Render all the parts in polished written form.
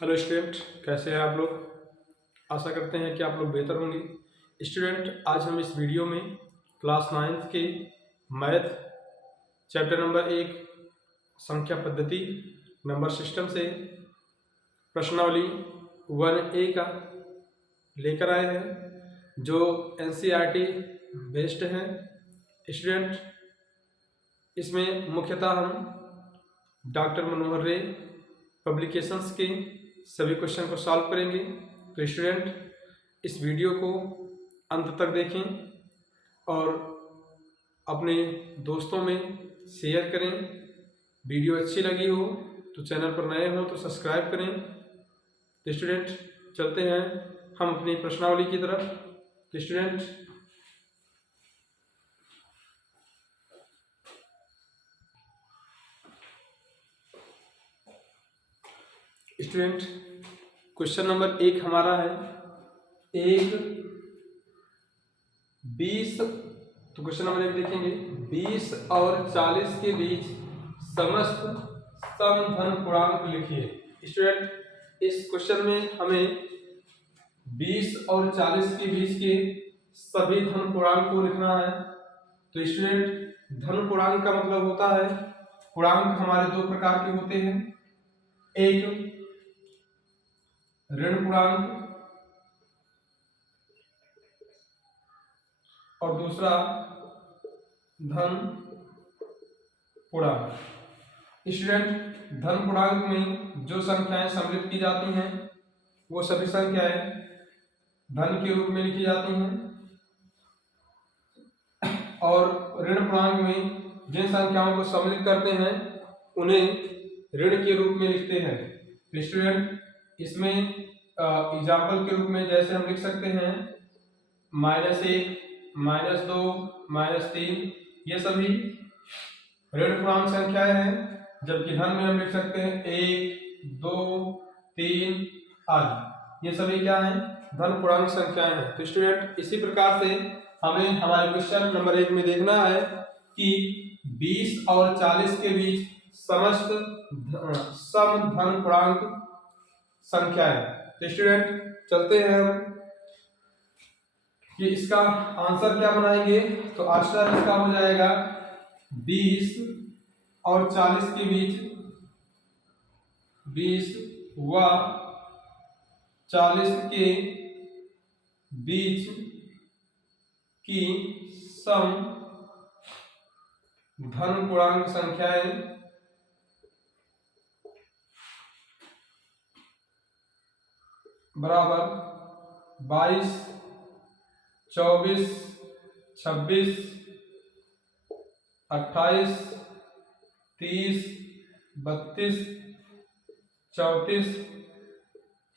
Hello student, कैसे हैं आप लोग। आशा करते हैं कि आप लोग बेहतर होंगे। स्टूडेंट, आज हम इस वीडियो में क्लास 9th के मैथ चैप्टर नंबर 1 संख्या पद्धति नंबर सिस्टम से प्रश्नावली 1A का लेकर आए हैं, जो NCERT बेस्ड है। स्टूडेंट, इसमें मुख्यतः हम डॉक्टर मनोहर रे पब्लिकेशंस के सभी क्वेश्चन को सॉल्व करेंगे। तो स्टूडेंट, इस वीडियो को अंत तक देखें और अपने दोस्तों में शेयर करें। वीडियो अच्छी लगी हो तो चैनल पर नए हो तो सब्सक्राइब करें। तो स्टूडेंट, चलते हैं हम अपनी प्रश्नावली की तरफ। तो स्टूडेंट क्वेश्चन नंबर 1 हमारा है 20। तो क्वेश्चन नंबर 1 देखेंगे, 20 और 40 के बीच समस्त समधन पूर्णांक लिखिए। स्टूडेंट, इस क्वेश्चन में हमें 20 और 40 के बीच के सभी धन पूर्णांक को लिखना है। तो स्टूडेंट, धन पूर्णांक का मतलब होता है, पूर्णांक हमारे दो प्रकार के होते हैं, एक ऋण पूर्णांक और दूसरा धन पूर्णांक। स्टूडेंट, धन पूर्णांक में जो संख्याएं सम्मिलित की जाती हैं वो सभी संख्याएं धन के रूप में लिखी जाती हैं, और ऋण पूर्णांक में जिन संख्याओं को सम्मिलित करते हैं उन्हें ऋण के रूप में लिखते हैं। तो स्टूडेंट, इसमें एग्जाम्पल के रूप में जैसे हम लिख सकते हैं -1, -2, -3, ये सभी ऋण पूर्णांक संख्याएं हैं। जबकि धन में हम लिख सकते हैं 1, 2, 3 आदि, ये सभी क्या हैं, धन पूर्णांक संख्याएं हैं। तो स्टूडेंट, इसी प्रकार से हमें हमारे क्वेश्चन नंबर 1 में देखना है कि 20 और 40 के बीच समस्त समधन पूर्णांक संख्याएं। तो स्टूडेंट, चलते हैं हम कि इसका आंसर क्या बनाएंगे। तो आंसर इसका हो जाएगा 20 और 40 के बीच, 20 व 40 के बीच की सम धन पूर्णांक संख्याएं बराबर 22, 24, 26, 28, 30, 32, 34,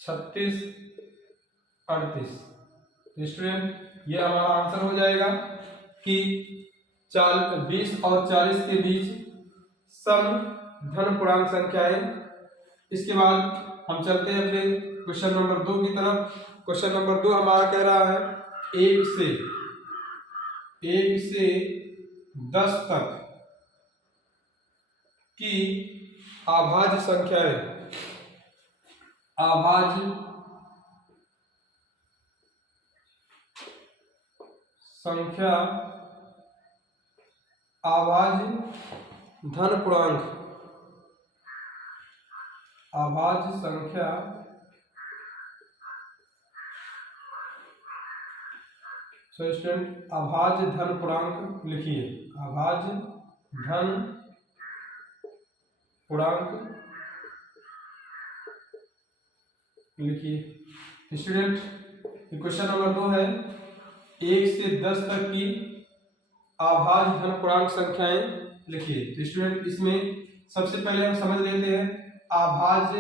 36, 38। स्टूडेंट, ये हमारा आंसर हो जाएगा कि 20 और 40 के बीच सम धन पूर्णांक संख्याएं। इसके बाद हम चलते हैं अपने क्वेश्चन नंबर 2 की तरफ। क्वेश्चन नंबर 2 हमारा कह रहा है 1 से 10 तक की अभाज्य संख्याएं, अभाज्य संख्या, अभाज्य धन पूर्णांक, अभाज्य संख्या स्टूडेंट, अभाज्य धन पूर्णांक लिखिए। अभाज्य धन पूर्णांक लिखिए। स्टूडेंट, क्वेश्चन नंबर 2 है 1 से 10 तक की अभाज्य धन पूर्णांक संख्याएं लिखिए। तो स्टूडेंट, इसमें सबसे पहले हम समझ लेते हैं अभाज्य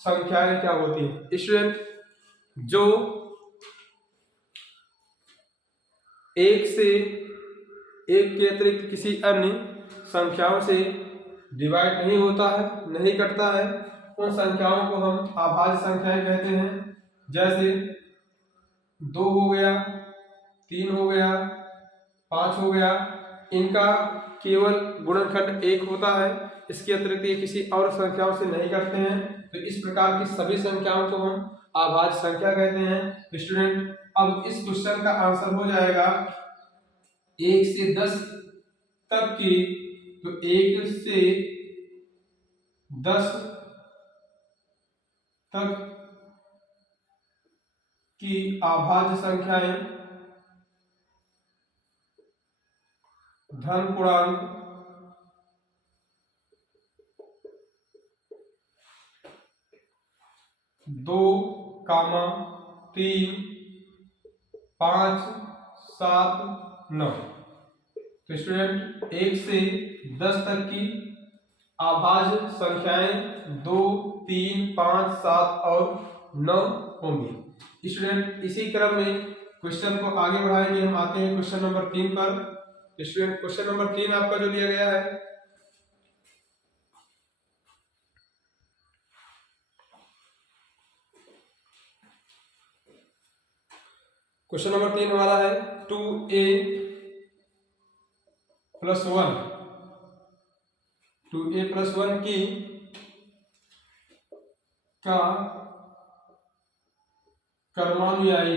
संख्याएं क्या होती हैं। स्टूडेंट, जो 1 के अतिरिक्त किसी अन्य संख्याओं से डिवाइड नहीं होता है, नहीं कटता है, उन संख्याओं को हम अभाज्य संख्याएं कहते हैं। जैसे 2 हो गया, 3 हो गया, 5 हो गया, इनका केवल गुणनखंड 1 होता है, इसके अतिरिक्त ये किसी और संख्याओं से नहीं करते हैं, तो इस प्रकार की सभी संख्याओं को हम अभाज्य संख्या कहते हैं। तो स्टूडेंट अब इस क्वेश्चन का आंसर हो जाएगा 1 से 10 तक की, तो 1 से 10 तक की अभाज्य संख्याएं धन पूर्णांक 2, 3, 5, 7, 9। तो स्टूडेंट 1 से 10 तक की अभाज्य संख्याएं 2, 3, 5, 7 और 9 होंगी। स्टूडेंट इसी क्रम में क्वेश्चन को आगे बढ़ाएंगे। हम आते हैं क्वेश्चन नंबर 3 पर। स्टूडेंट क्वेश्चन नंबर 3 आपका जो दिया गया है, क्वेश्चन नंबर 3 हमारा है 2a + 1, 2a + 1 की का कर्मानुयायी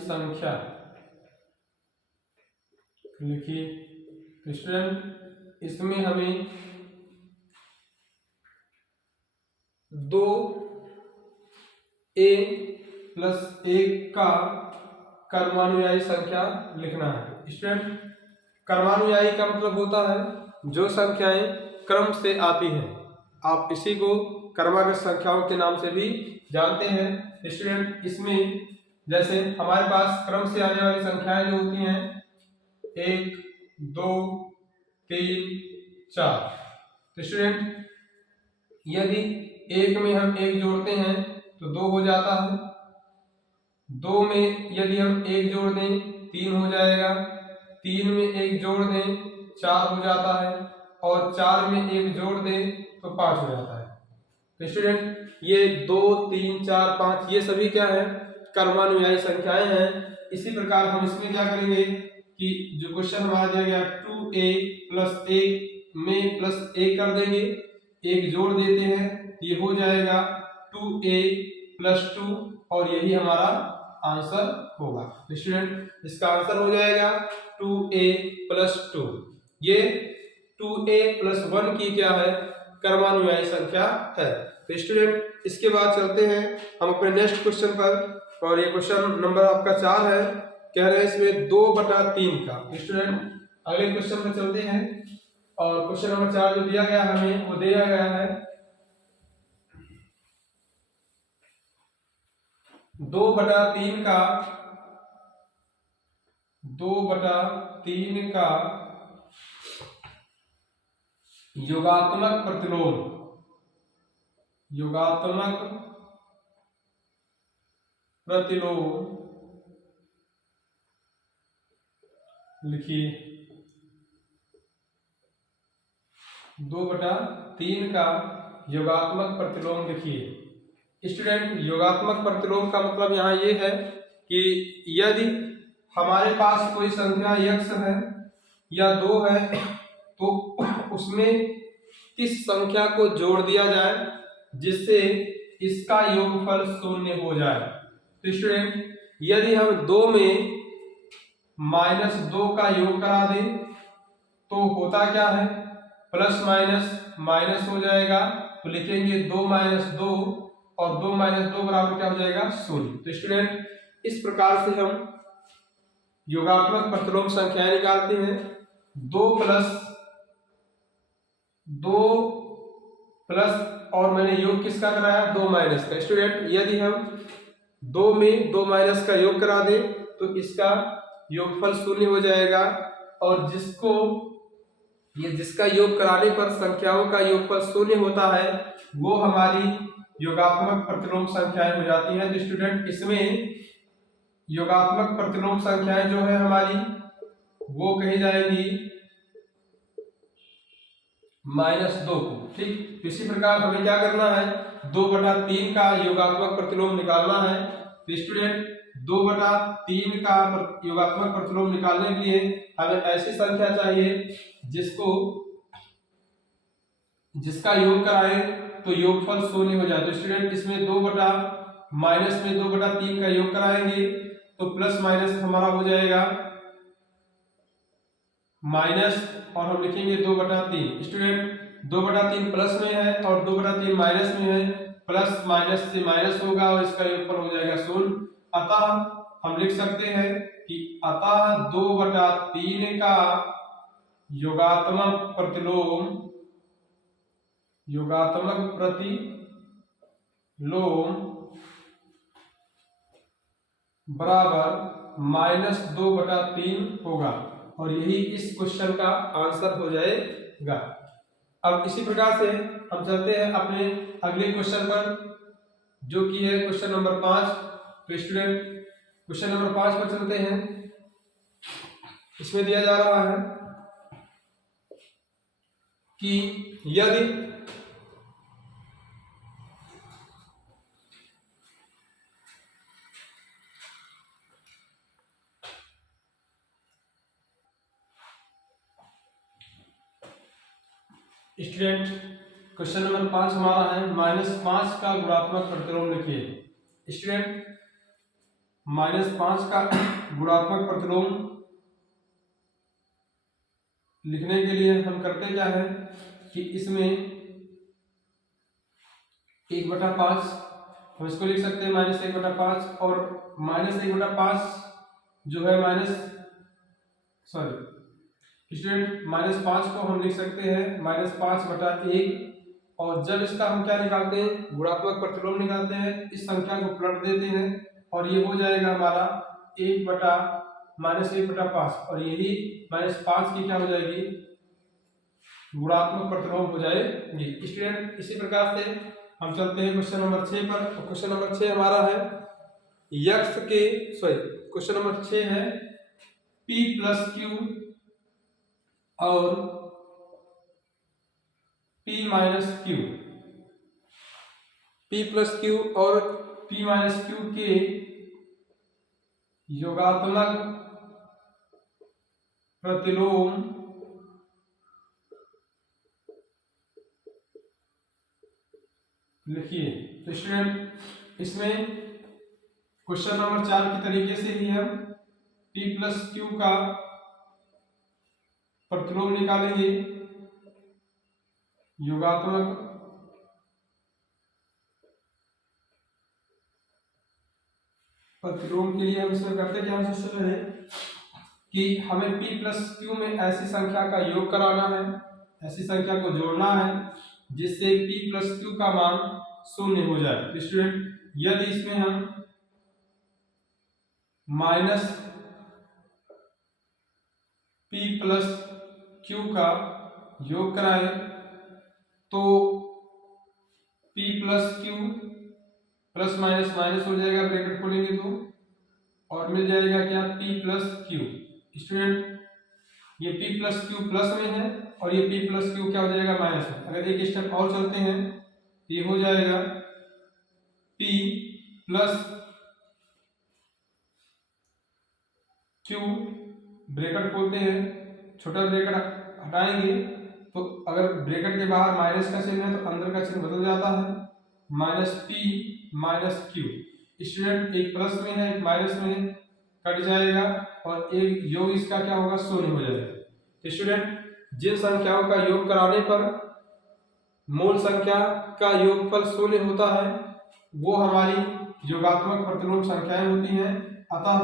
संख्या लिखिए। तो स्टूडेंट इसमें हमें 2a + 1 का कर्मानुयायी संख्या लिखना है। स्टूडेंट कर्मानुयायी का मतलब होता है जो संख्याएं क्रम से आती हैं। आप इसी को क्रमागत संख्याओं के नाम से भी जानते हैं। स्टूडेंट इसमें जैसे हमारे पास क्रम से आने वाली संख्याएं जो होती हैं 1, 2, 3, 4। तो स्टूडेंट यदि 1 में हम 1 जोड़ते हैं तो 2 हो जाता है, 2 में यदि हम 1 जोड़ दें 3 हो जाएगा, 3 में 1 जोड़ दें 4 हो जाता है, और 4 में 1 जोड़ दें तो 5 हो जाता है। तो स्टूडेंट ये 2, 3, 4, 5 ये सभी क्या है, कर्मानुयायी संख्याएं हैं। इसी प्रकार हम इसमें क्या करेंगे कि जो क्वेश्चन हमारा दिया गया 2a + 1 में +1 कर देंगे, 1 जोड़ देते हैं, ये हो जाएगा 2a + 2 और यही हमारा आंसर होगा। तो स्टूडेंट इसका आंसर हो जाएगा 2a + 2। ये 2a + 1 की क्या है, कर्मानुयायी संख्या है। तो स्टूडेंट इसके बाद चलते हैं हम अपने नेक्स्ट क्वेश्चन पर, और ये क्वेश्चन नंबर आपका 4 है। कह रहे हैं इसमें 2/3 का। स्टूडेंट अगले क्वेश्चन पर चलते हैं, और क्वेश्चन नंबर 4 जो दिया गया है हमें वो दिया गया है 2/3 का योगात्मक प्रतिलोम लिखिए। 2/3 का योगात्मक प्रतिलोम लिखिए। स्टूडेंट योगात्मक प्रतिलोम का मतलब यहाँ ये है कि यदि हमारे पास कोई संख्या x है या 2 है तो उसमें किस संख्या को जोड़ दिया जाए जिससे इसका योगफल 0 हो जाए। तो स्टूडेंट यदि हम 2 में -2 का योग करा दें तो होता क्या है, प्लस माइनस हो जाएगा। तो लिखेंगे 2 - 2 और 2 - 2 बराबर क्या हो जाएगा, 0। तो स्टूडेंट इस प्रकार से हम योगात्मक प्रतिलोम संख्याएं निकालते हैं। 2 प्लस और मैंने योग किसका कराया, 2 माइनस का। स्टूडेंट यदि हम 2 में 2 माइनस का योग करा दें तो इसका योगफल 0 हो जाएगा, और जिसका योग कराने पर संख्याओं का योगफल 0 होता है वो हमारी योगात्मक प्रतिलोम संख्याएं हो जाती हैं। तो स्टूडेंट इसमें योगात्मक प्रतिलोम संख्याएं जो है हमारी वो कही जाएंगी -2 को। ठीक, इसी प्रकार हमें क्या करना है, 2/3 का योगात्मक प्रतिलोम निकालना है। तो स्टूडेंट 2/3 का योगात्मक प्रतिलोम निकालने के लिए हमें ऐसी संख्या चाहिए जिसका योग कराए तो योगफल शून्य हो जाए। तो स्टूडेंट इसमें 2 बटा माइनस में 2 बटा 3 का योग कराएंगे तो प्लस माइनस हमारा हो जाएगा माइनस, और हम लिखेंगे 2 बटा 3। स्टूडेंट 2 बटा 3 प्लस में है और 2 बटा 3 माइनस में है, प्लस माइनस से माइनस होगा और इसका योगफल हो जाएगा शून्य। अतः हम लिख सकते हैं कि अतः 2 बटा 3 का योगात्मक प्रतिलोम बराबर माइनस 2 बटा 3 होगा, और यही इस क्वेश्चन का आंसर हो जाएगा। अब इसी प्रकार से हम चलते हैं अपने अगले क्वेश्चन पर, जो कि है क्वेश्चन नंबर 5। तो स्टूडेंट क्वेश्चन नंबर 5 पर चलते हैं। इसमें दिया जा रहा है कि यदि स्टूडेंट क्वेश्चन नंबर 5 हमारा है -5 का गुणात्मक प्रतिलोम लिखिए। स्टूडेंट -5 का गुणात्मक प्रतिलोम लिखने के लिए हम करते क्या है कि इसमें 1/5 हम इसको लिख सकते हैं -1/5, और -1/5 जो है स्टूडेंट -5 को हम लिख सकते हैं -5/1, और जब इसका हम क्या निकालते हैं, गुणात्मक प्रतिलोम निकालते हैं, इस संख्या को पलट देते हैं और ये हो जाएगा हमारा 1/-1/5, और यही -5 की क्या हो जाएगी, गुणात्मक प्रतिलोम हो जाएगी। स्टूडेंट इसी प्रकार से हम चलते हैं क्वेश्चन नंबर 6 पर। क्वेश्चन नंबर 6 हमारा है क्वेश्चन नंबर 6 है P + Q और P - Q, P + Q और P - Q के योगात्मक प्रतिलोम लिखिए। तो स्टूडेंट इसमें क्वेश्चन नंबर 4 के तरीके से ही हम P + Q का प्रतिलोम निकालेंगे, योगात्मक प्रतिलोम के लिए हम इसमें करते क्या है कि हमें P + Q में ऐसी संख्या का योग कराना है, ऐसी संख्या को जोड़ना है जिससे P + Q का मान शून्य हो जाए। तो स्टूडेंट यदि इसमें हम -P + Q का योग कराएं तो P + Q plus minus minus हो जाएगा, ब्रैकेट खोलेंगे तो, और मिल जाएगा क्या, P + Q। स्टूडेंट ये P + Q प्लस में है और ये P + Q क्या हो जाएगा, माइनस में। अगर एक स्टेप और चलते हैं तो ये हो जाएगा P + Q, ब्रैकेट खोलते हैं, छोटा ब्रैकेट हटाएंगे तो अगर ब्रैकेट के बाहर माइनस का चिन्ह है तो अंदर का चिन्ह बदल जाता है, -P - Q। स्टूडेंट एक प्लस में है एक माइनस में है, कट जाएगा और एक योग इसका क्या होगा, शून्य हो जाएगा। तो स्टूडेंट जिन संख्याओं का योग कराने पर मूल संख्या का योगफल शून्य होता है वो हमारी योगात्मक प्रतिलोम संख्याएं होती हैं। अतः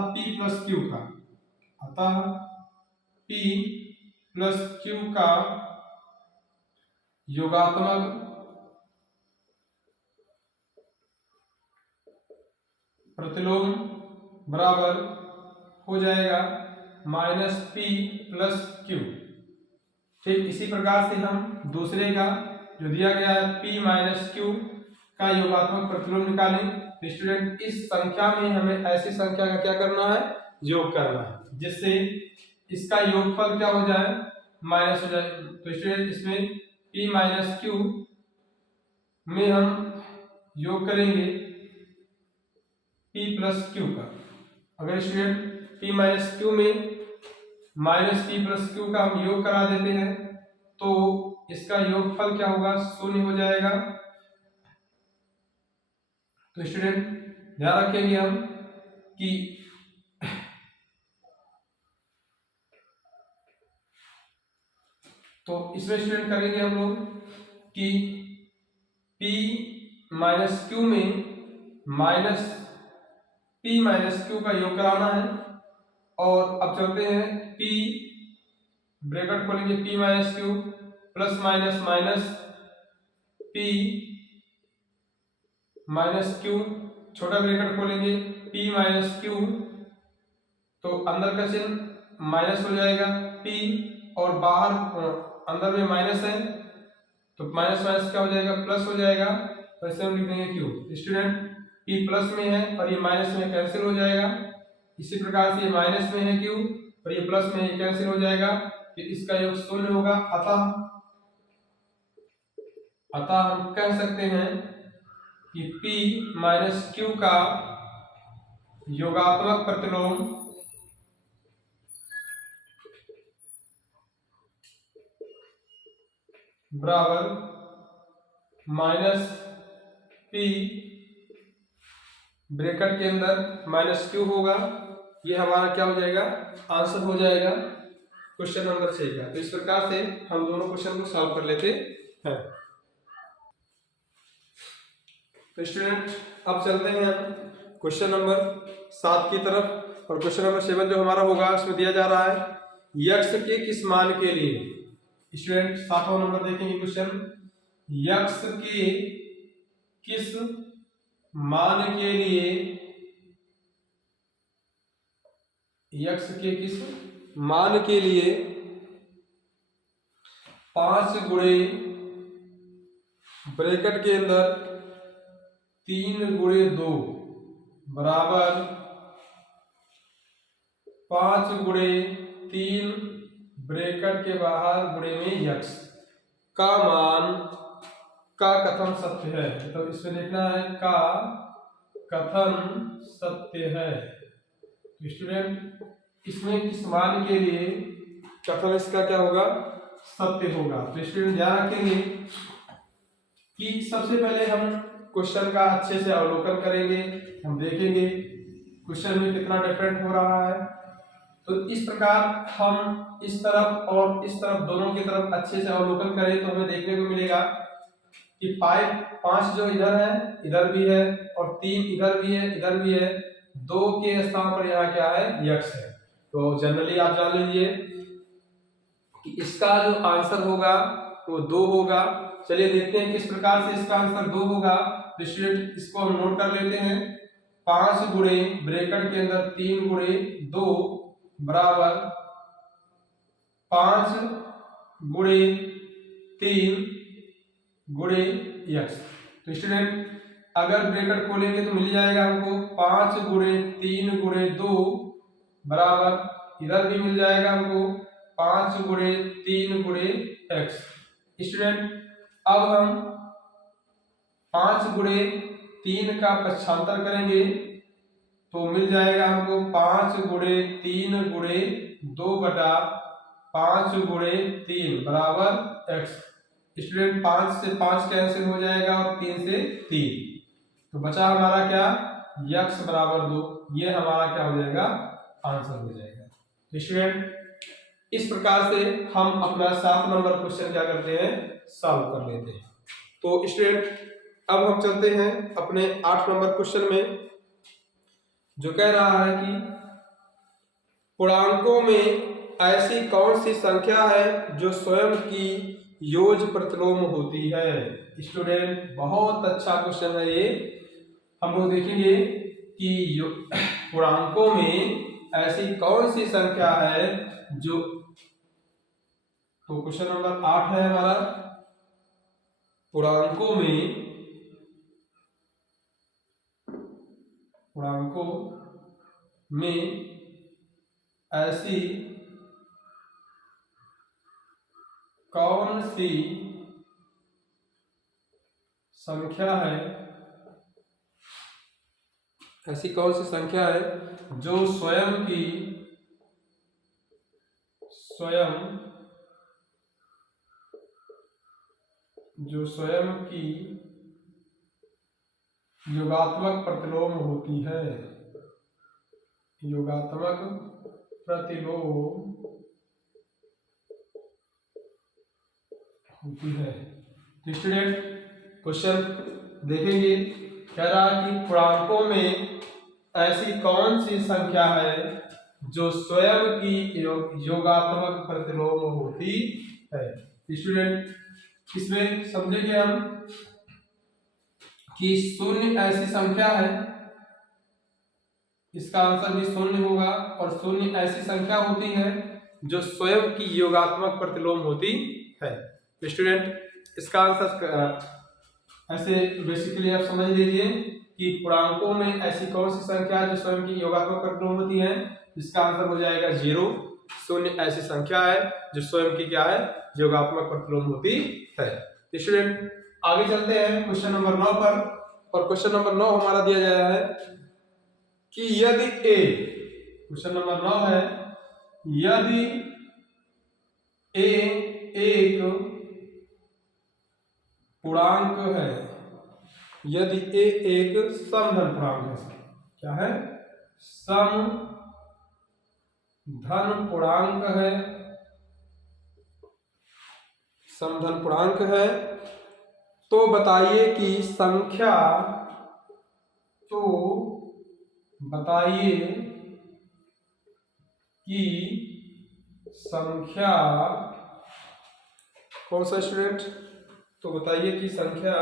P + Q का योगात्मक प्रतिलोम बराबर हो जाएगा -P + Q। ठीक इसी प्रकार से हम दूसरे का जो दिया गया है P - Q का योगात्मक प्रतिलोम निकालें। तो स्टूडेंट इस संख्या में हमें ऐसी संख्या का क्या करना है, योग करना है, जिससे इसका योगफल क्या हो जाए, माइनस हो जाए। तो स्टूडेंट इसमें P - Q में हम योग करेंगे P + Q का। अगर स्टूडेंट P - Q में माइनस पी प्लस क्यू का हम योग करा देते हैं तो इसका योगफल क्या होगा, शून्य हो जाएगा। तो स्टूडेंट ध्यान रखेंगे हम कि तो इसमें स्टूडेंट करेंगे हम लोग कि P माइनस क्यू में माइनस P माइनस क्यू का योग कराना है। और अब चलते हैं P ब्रैकेट खोलेंगे P minus Q plus minus minus P minus Q, छोटा ब्रैकेट खोलेंगे P माइनस क्यू, तो अंदर का चिन्ह माइनस हो जाएगा P और बाहर अंदर में माइनस है तो माइनस माइनस क्या हो जाएगा, प्लस हो जाएगा। तो ऐसे हम लिख देंगे क्यू। स्टूडेंट P प्लस में है और ये माइनस में कैंसिल हो जाएगा। इसी प्रकार से ये माइनस में है क्यू और ये प्लस में ये कैंसिल हो जाएगा, फिर इसका योग शून्य होगा। अतः हम कह सकते हैं कि P माइनस क्यू का योगात्मक प्रतिलोम बराबर माइनस P ब्रैकेट के अंदर माइनस क्यू होगा। ये हमारा क्या हो जाएगा, आंसर हो जाएगा क्वेश्चन नंबर 6 का। तो इस प्रकार से हम दोनों क्वेश्चन को सॉल्व कर लेते हैं। तो स्टूडेंट अब चलते हैं क्वेश्चन नंबर 7 की तरफ। और क्वेश्चन नंबर 7 जो हमारा होगा उसमें दिया जा रहा है यक्स के किस मान के लिए। स्टूडेंट 7वां नंबर देखेंगे क्वेश्चन, यक्स के किस मान के लिए, यक्स के किस मान के लिए 5 गुणे ब्रैकेट के अंदर 3 गुणे 2 बराबर 5 गुणे 3 ब्रैकेट के बाहर गुणे में यक्स का मान का कथन सत्य है। तो इसमें देखना है का कथन सत्य है। तो स्टूडेंट इसमें किस मान के लिए कथन इसका क्या होगा, सत्य होगा। तो स्टूडेंट ध्यान रखेंगे कि सबसे पहले हम क्वेश्चन का अच्छे से अवलोकन करेंगे, हम देखेंगे क्वेश्चन में कितना डिफरेंट हो रहा है। तो इस प्रकार हम इस तरफ और इस तरफ दोनों की तरफ अच्छे से अवलोकन करें तो हमें देखने को मिलेगा कि 5 जो इधर है इधर भी है और 3 इधर भी है इधर भी है, 2 के स्थान पर यहाँ क्या है, यक्स है। तो जनरली आप जान लीजिए कि इसका जो आंसर होगा वो 2 होगा। चलिए देखते हैं किस प्रकार से इसका आंसर 2 होगा। तो स्टूडेंट इसको हम नोट कर लेते हैं, 5 गुणे ब्रैकेट के अंदर 3 गुणे 2 बराबर 5 गुणे 3 गुणे यक्स। तो स्टूडेंट अगर ब्रैकेट खोलेंगे तो मिल जाएगा हमको 5 गुणे 3 गुणे 2 बराबर, इधर भी मिल जाएगा हमको 5 गुणे 3 गुणे एक्स। स्टूडेंट अब हम 5 गुणे 3 का पक्षांतर करेंगे तो मिल जाएगा हमको 5 गुणे 3 गुणे 2 बटा 5 गुणे 3 बराबर एक्स। स्टूडेंट 5 से 5 कैंसिल हो जाएगा और 3 से 3, तो बचा हमारा क्या, यक्स बराबर 2। ये हमारा क्या हो जाएगा, आंसर हो जाएगा। तो स्टूडेंट इस प्रकार से हम अपना 7 नंबर क्वेश्चन क्या करते हैं, सॉल्व कर लेते हैं। तो स्टूडेंट अब हम चलते हैं अपने 8 नंबर क्वेश्चन में, जो कह रहा है कि पूर्णांकों में ऐसी कौन सी संख्या है जो स्वयं की योज प्रतिलोम होती है। स्टूडेंट बहुत अच्छा क्वेश्चन है ये। हम लोग देखेंगे कि पूर्णांकों में ऐसी कौन सी संख्या है जो, तो क्वेश्चन नंबर 8 है हमारा, पूर्णांकों में ऐसी कौन सी संख्या है, ऐसी कौन सी संख्या है जो स्वयं की स्वयं की योगात्मक प्रतिलोम होती है, योगात्मक प्रतिलोम होती है। तो स्टूडेंट क्वेश्चन देखेंगे, कह रहा है कि पूर्णांकों में ऐसी कौन सी संख्या है जो स्वयं की योगात्मक प्रतिलोम होती है। स्टूडेंट इसमें समझेंगे हम कि शून्य ऐसी संख्या है, इसका आंसर भी शून्य होगा, और शून्य ऐसी संख्या होती है जो स्वयं की योगात्मक प्रतिलोम होती है। स्टूडेंट इसका आंसर ऐसे बेसिकली आप समझ लीजिए कि पूर्णांकों में ऐसी कौन सी संख्या है जो स्वयं की योगात्मक प्रतिलोम होती है। इसका आंसर हो जाएगा 0। शून्य ऐसी संख्या है जो स्वयं की क्या है, योगात्मक प्रतिलोम होती है। स्टूडेंट आगे चलते हैं क्वेश्चन नंबर 9 पर, और क्वेश्चन नंबर 9 हमारा दिया गया है कि यदि a, क्वेश्चन नंबर 9 है, यदि a एक पूर्णांक है, यदि a एक समधन पूर्णांक है, क्या है, समधन पूर्णांक है, समधन पूर्णांक है, तो बताइए कि संख्या, तो बताइए कि संख्या कौन सा स्टूडेंट, तो बताइए कि संख्या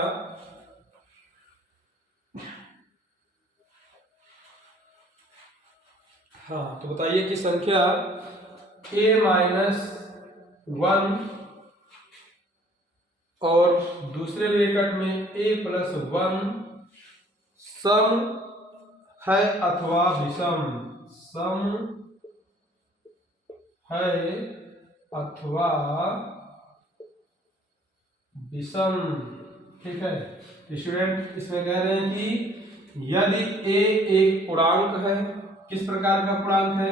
हाँ, तो बताइए कि संख्या a-1 और दूसरे ब्रैकेट में a+1 सम है अथवा विषम, सम है अथवा विषम। ठीक है स्टूडेंट, इसमें कह रहे हैं कि यदि a एक पूर्णांक है, किस प्रकार का पूर्णांक है,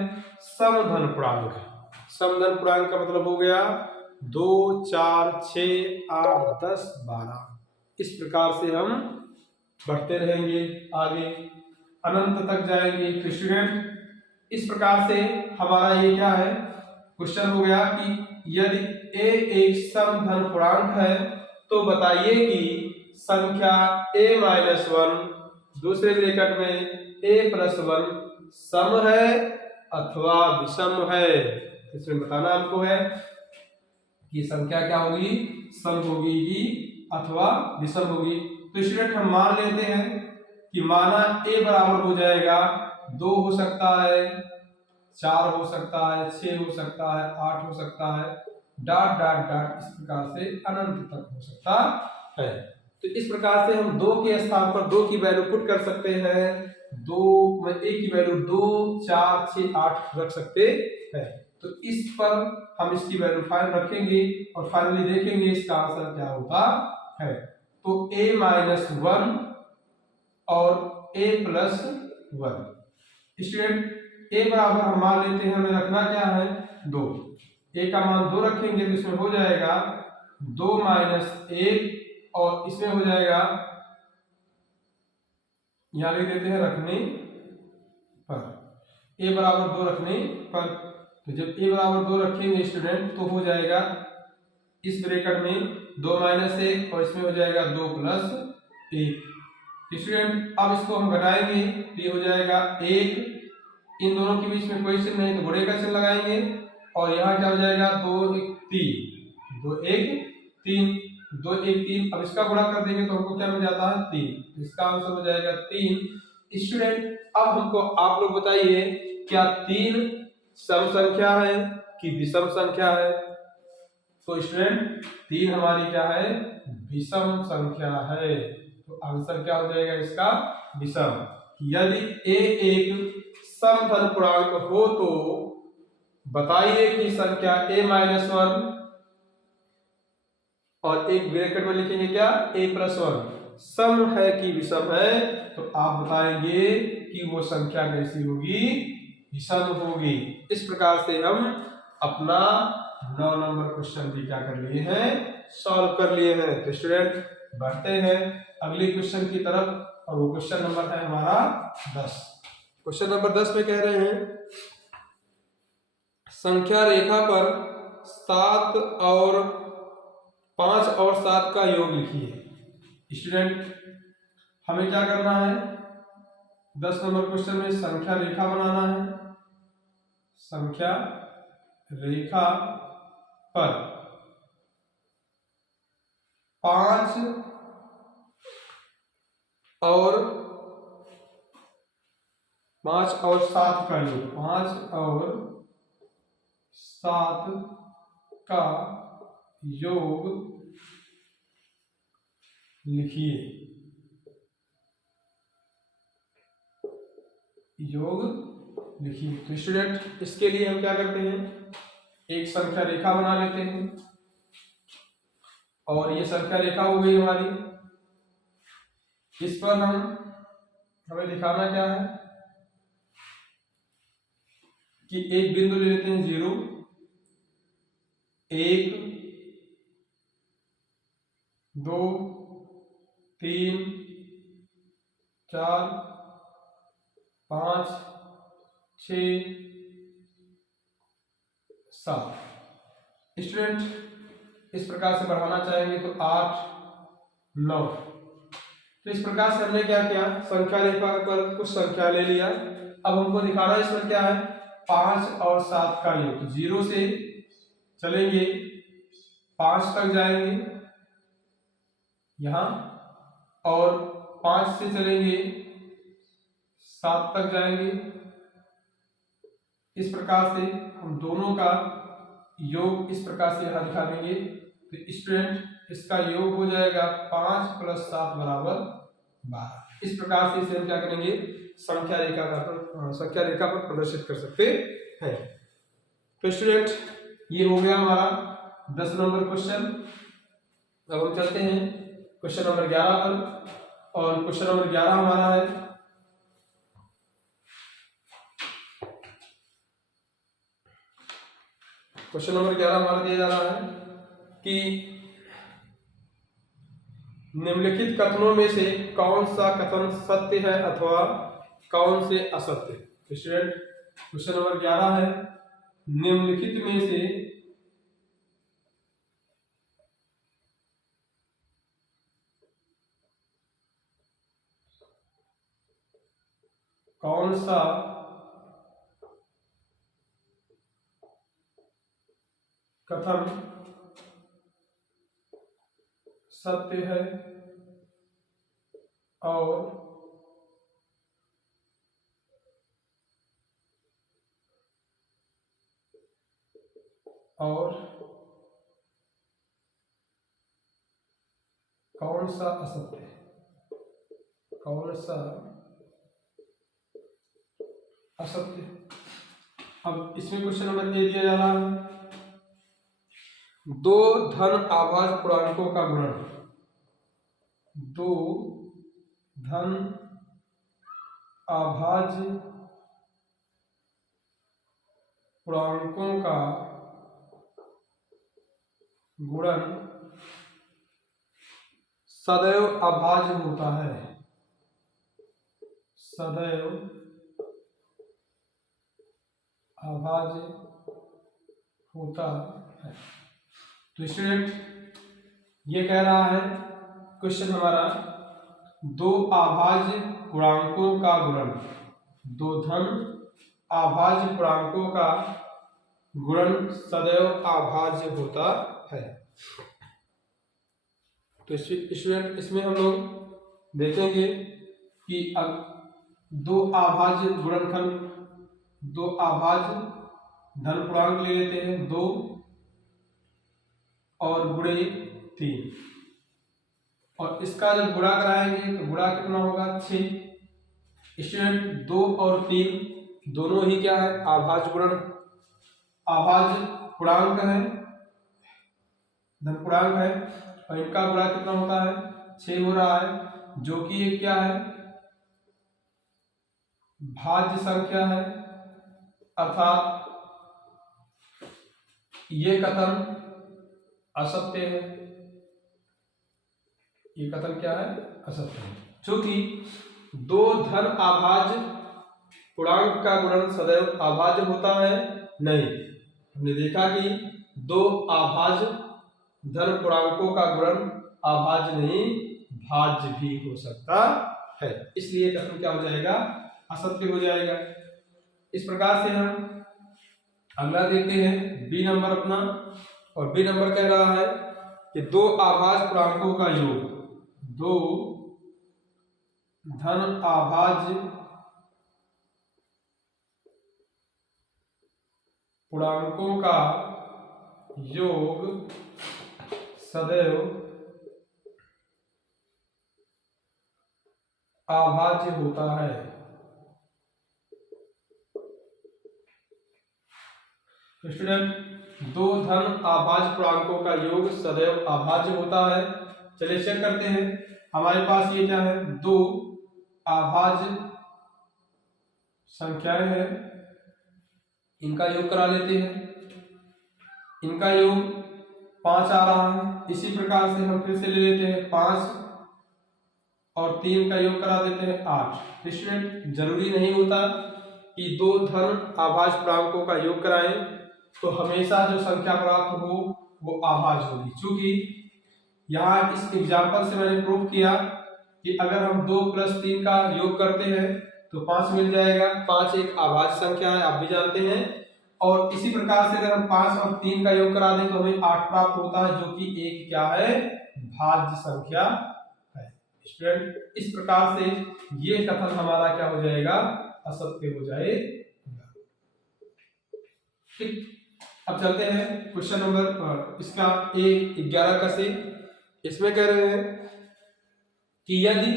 समधन पूर्णांक है। समधन पूर्णांक का मतलब हो गया 2, 4, 6, 8, 10, 12, इस प्रकार से हम बढ़ते रहेंगे, आगे अनंत तक जाएंगे। तो स्टूडेंट इस प्रकार से हमारा ये क्या है, क्वेश्चन हो गया कि यदि a एक समधन पूर्णांक है तो बताइए कि संख्या a-1 दूसरे ब्रैकेट में a+1 सम है अथवा विषम है। इसमें बताना हमको है कि संख्या क्या होगी, सम होगी अथवा विषम होगी। तो स्टूडेंट हम मान लेते हैं कि माना a बराबर हो जाएगा 2 हो सकता है, 4 हो सकता है, 6 हो सकता है, 8 हो सकता है, डॉट डॉट डॉट इस प्रकार से अनंत तक हो सकता है। तो इस प्रकार से हम 2 के स्थान पर 2 की वैल्यू पुट कर सकते हैं, 2 में a की वैल्यू 2, 4, 6, 8 रख सकते हैं। तो इस पर हम इसकी वैल्यू फाइनल रखेंगे और फाइनली देखेंगे इसका आंसर क्या होता है। तो a-1 और a+1 स्टूडेंट a बराबर हम मान लेते हैं, हमें रखना क्या है, 2, a का मान 2 रखेंगे तो इसमें हो जाएगा 2 - 1 और इसमें हो जाएगा, यहां लिख देते हैं रखने पर, a बराबर 2 रखने पर। तो जब a बराबर 2 रखेंगे स्टूडेंट तो हो जाएगा इस ब्रैकेट में 2 - 1 और इसमें हो जाएगा 2 + 1। स्टूडेंट अब इसको हम घटाएंगे तो ये हो जाएगा 1, इन दोनों के बीच में कोई चिन्ह नहीं तो गुणे का चिन्ह लगाएंगे, और यहाँ क्या हो जाएगा 2 × 1 = 3, 2 × 1 = 3, 2 × 1 = 3। अब इसका गुणा कर देंगे तो हमको क्या मिल जाता है 3, इसका आंसर हो जाएगा 3। स्टूडेंट अब हमको आप लोग बताइए क्या 3 सम संख्या है कि विषम संख्या है। तो स्टूडेंट 3 हमारी क्या है, विषम संख्या है। तो आंसर क्या हो जाएगा इसका, विषम। यदि a एक समधन पूर्णांक हो तो बताइए कि संख्या a-1 और एक ब्रैकेट में लिखेंगे क्या, a+1 सम है कि विषम है। तो आप बताएंगे कि वो संख्या कैसी होगी, विषम होगी। इस प्रकार से हम अपना 9 नंबर क्वेश्चन भी क्या कर लिए हैं, सॉल्व कर लिए हैं। तो स्टूडेंट बढ़ते हैं अगले क्वेश्चन की तरफ, और वो क्वेश्चन नंबर है हमारा 10। क्वेश्चन नंबर 10 में कह रहे हैं संख्या रेखा पर 7 और 5 और 7 का योग लिखिए। स्टूडेंट हमें क्या करना है, 10 नंबर क्वेश्चन में संख्या रेखा बनाना है। संख्या रेखा पर 5 और 7 का योग, 5 और 7 का योग लिखिए। योग लिखिए। तो स्टूडेंट इसके लिए हम क्या करते हैं, एक संख्या रेखा बना लेते हैं, और ये संख्या रेखा हो गई हमारी। इस पर हमें दिखाना क्या है कि एक बिंदु ले लेते हैं 0, 1, 2, 3, 4, 5, 6, 7। स्टूडेंट इस प्रकार से बढ़ाना चाहेंगे तो 8, 9। तो इस प्रकार से हमने क्या किया, संख्या रेखा पर कुछ संख्या ले लिया। अब हमको दिखाना इसमें क्या है, 5 और 7 का योग। 0 से चलेंगे 5 तक जाएंगे यहां, और 5 से चलेंगे 7 तक जाएंगे। इस प्रकार से हम दोनों का योग इस प्रकार से यहां दिखा देंगे। तो स्टूडेंट इसका योग हो जाएगा 5 + 7 = 12। इस प्रकार से इसे हम क्या करेंगे, संख्या रेखा पर प्रदर्शित कर सकते हैं। तो स्टूडेंट ये हो गया हमारा 10 नंबर क्वेश्चन। अब हम चलते हैं क्वेश्चन नंबर 11 पर, और क्वेश्चन नंबर 11 हमारा है क्वेश्चन नंबर 11 हमारा दिया जा रहा है कि निम्नलिखित कथनों में से कौन सा कथन सत्य है अथवा कौन से असत्य। तो स्टूडेंट क्वेश्चन नंबर 11 है, निम्नलिखित में से कौन सा कथन सत्य है और कौन सा असत्य है, कौन सा असत्य। अब इसमें क्वेश्चन नंबर ये दिया जा रहा है, 2 धन आभाज्य पूर्णांकों का गुणन। 2 धन आभाज्य पूर्णांकों का गुणन सदैव अभाज्य होता है। सदैव अभाज्य होता है। तो स्टूडेंट ये कह रहा है क्वेश्चन हमारा, 2 अभाज्य पूर्णांकों का गुणन, 2 धन अभाज्य पूर्णांकों का गुणन सदैव अभाज्य होता है। तो स्टूडेंट इसमें हम लोग देखेंगे कि अब 2 अभाज्य गुणनखंड, 2 अभाज्य धन पूर्णांक ले लेते हैं, 2 और गुणे 3, और इसका जब गुणा कराएंगे तो गुणा कितना होगा, 6। स्टूडेंट 2 और 3 दोनों ही क्या है, अभाज्य गुणन, अभाज्य पूर्णांक है, धन पूर्णांक है, और इनका गुणा कितना होता है, 6 हो रहा है, जो कि ये क्या है, भाज्य संख्या है, अर्थात ये कथन असत्य है, ये कथन क्या है? असत्य है, क्योंकि दो धन अभाज्य पूर्णांक का गुणन सदैव अभाज्य होता है नहीं। हमने देखा कि दो अभाज्य धन पूर्णांकों का गुणन अभाज्य नहीं भाज्य भी हो सकता है, इसलिए कथन क्या हो जाएगा? असत्य हो जाएगा। इस प्रकार से हम अगला देखते हैं बी नंबर अपना, और बी नंबर कह रहा है कि दो अभाज्य पूर्णांकों का योग, दो धन अभाज्य पूर्णांकों का योग सदैव अभाज्य होता है। तो स्टूडेंट, दो धन अभाज्य पूर्णांकों का योग सदैव अभाज्य होता है। चलिए चेक करते हैं, हमारे पास ये क्या है? दो अभाज्य संख्याएं हैं, इनका योग करा लेते हैं। इनका योग 5 आ रहा है, इसी प्रकार से हम फिर से ले लेते हैं 5 और 3 का योग करा देते हैं 8। स्टूडेंट, जरूरी नहीं होता कि दो धन अभाज्य पूर्णांकों का योग कराएं तो हमेशा जो संख्या प्राप्त हो वो अभाज्य होगी, क्योंकि यहाँ इस एग्जाम्पल से मैंने प्रूव किया कि अगर हम 2 + 3 का योग करते हैं तो 5 मिल जाएगा। 5 एक अभाज्य संख्या है, आप भी जानते हैं। और इसी प्रकार से अगर हम 5 और 3 का योग करा दें तो हमें 8 प्राप्त होता है, जो कि एक क्या है? भाज्य संख्या है। स्टूडेंट, इस प्रकार से ये कथन हमारा क्या हो जाएगा? असत्य हो जाएगा। ठीक, अब चलते हैं क्वेश्चन नंबर इसका A11 का से। इसमें कह रहे हैं कि यदि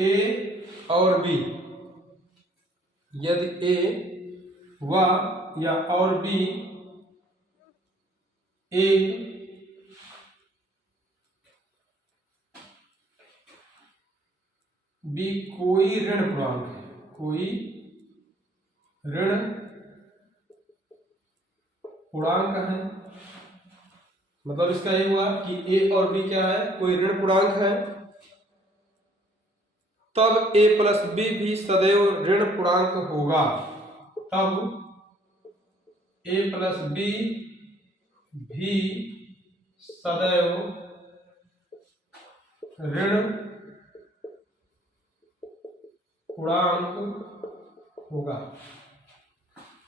A और B, यदि A व या और B एक कोई ऋण पूर्णांक है, कोई ऋण पूर्णांक है, मतलब इसका ये हुआ कि A और B क्या है? कोई ऋण पूर्णांक है, तब A + B भी सदैव ऋण पूर्णांक होगा। तब A + B भी सदैव ऋण पूर्णांक होगा।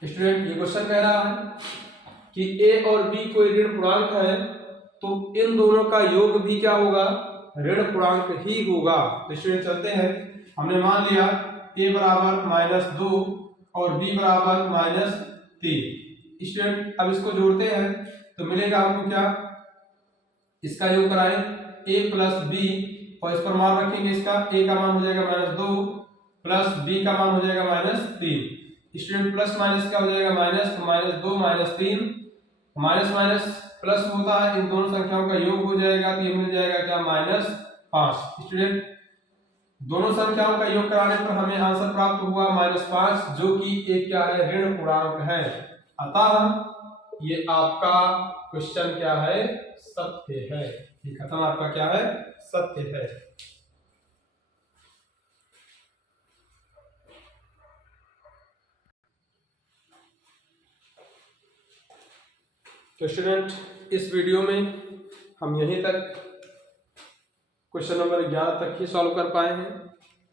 स्टूडेंट, ये क्वेश्चन कह रहा है कि A और B कोई ऋण पूर्णांक है, तो इन दोनों का योग भी क्या होगा? ऋण पूर्णांक ही होगा। तो स्टूडेंट चलते हैं, हमने मान लिया A बराबर -2 और B बराबर -3। स्टूडेंट, अब इसको जोड़ते हैं तो मिलेगा हमको क्या? इसका योग कराएं A + B और इस पर मान रखेंगे, इसका A का मान हो जाएगा -2 प्लस B का मान हो जाएगा -3। स्टूडेंट, प्लस माइनस क्या हो जाएगा? माइनस, तो -2 -3 माइनस प्लस होता है, इन दोनों संख्याओं का योग हो जाएगा तो ये मिल जाएगा क्या? -5। स्टूडेंट, दोनों संख्याओं का योग कराने पर हमें आंसर प्राप्त हुआ -5, जो कि एक क्या है? ऋण पूर्णांक है। अतः ये आपका क्वेश्चन क्या है? सत्य है। ये कथन आपका क्या है? सत्य है। तो स्टूडेंट, इस वीडियो में हम यहीं तक क्वेश्चन नंबर 11 तक ही सॉल्व कर पाए हैं।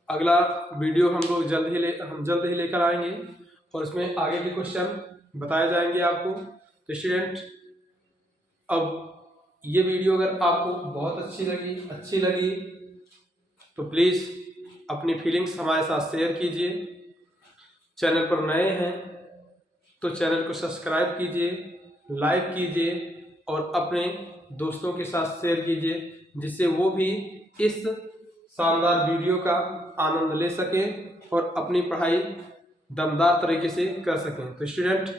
अगला वीडियो हम लोग जल्द ही लेकर आएंगे और इसमें आगे के क्वेश्चन बताए जाएंगे आपको। तो स्टूडेंट, अब ये वीडियो अगर आपको बहुत अच्छी लगी तो प्लीज़ अपनी फीलिंग्स हमारे साथ शेयर कीजिए। चैनल पर नए हैं तो चैनल को सब्सक्राइब कीजिए, लाइक कीजिए और अपने दोस्तों के साथ शेयर कीजिए, जिससे वो भी इस शानदार वीडियो का आनंद ले सकें और अपनी पढ़ाई दमदार तरीके से कर सकें। तो स्टूडेंट,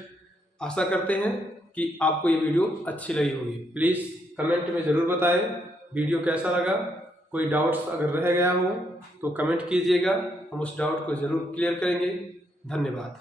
आशा करते हैं कि आपको ये वीडियो अच्छी लगी होगी। प्लीज़ कमेंट में ज़रूर बताएं वीडियो कैसा लगा। कोई डाउट्स अगर रह गया हो तो कमेंट कीजिएगा, हम उस डाउट को ज़रूर क्लियर करेंगे। धन्यवाद।